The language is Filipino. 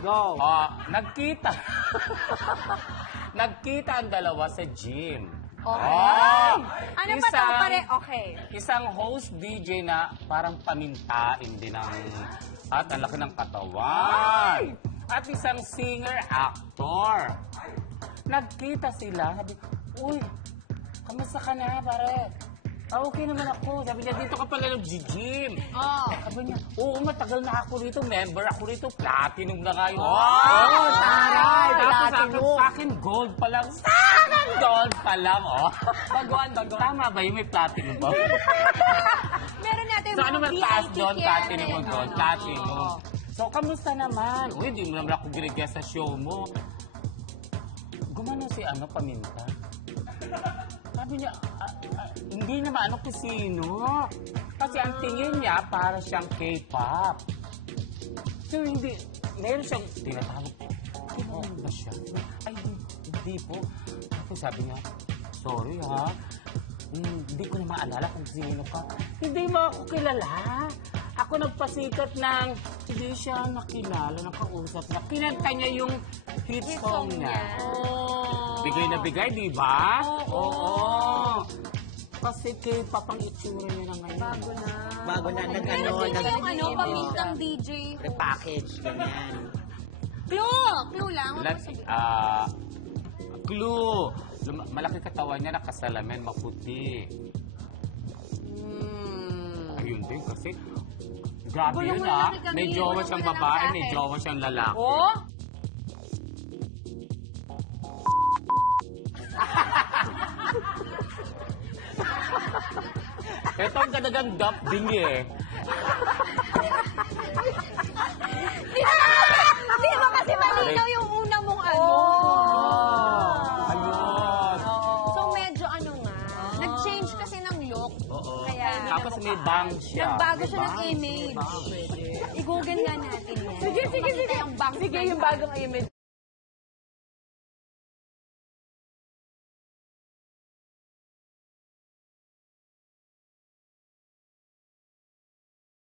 Go. Nagkita. Nagkita ang dalawa sa gym. Okay. Ano ba Isang- ito pare? Okay. Isang host DJ na parang pamintain din at ang laki ng katawan. At isang singer-actor. Nagkita sila. Sabi, uy, kamusta ka na, pare? Okay naman ako. Sabi niya, dito ka pala nag-gym. Sabi niya, oo, matagal na ako rito. Member ako rito. Platinum na nga yun. taray, Tapos platinum. sa akin, gold pa lang. Sa akin, gold pa lang, Baguan. Tama ba yung may platinum ba? Meron natin So, ano mga ba taas VIP doon? care Platinum din. mo doon. Platinum. So, kamusta naman? Uy, di mo naman ako ginigyan sa show mo. Gumano si Paminta? Sabi niya, hindi naman kung sino. Kasi ang tingin niya, para siyang K-pop. So, hindi. Meron siyang tinatawag. Kailan ba siya? Ay, hindi po. Tapos sabi niya, sorry ha. Hindi ko na maalala kung sino ka. Hindi mo ako kilala. Ako nagpasikat ng hindi siya nakilala, nakausap na. Kinanta niya yung hit song niya. Bigay na bigay, di ba? Oo. Kasi K-pop ang itsura niya na ngayon. Bago na Yung pamintang DJ. Repackage, ganyan. Clue lang. Clue. Malaki katawan niya, nakasalamin, maputi. Ayun din kasi. Grabe yun May jowa siyang babae, may jowa siyang lalaki. Ito ang kadagang dap ding Di ba kasi malinaw yung una mong Ayun. So medyo nag-change kasi ng look. Kaya Tapos may bang siya. nagbago siya ng image. I-google nga natin yan. Sige. Makita yung bangs Sige, na yung bagong image.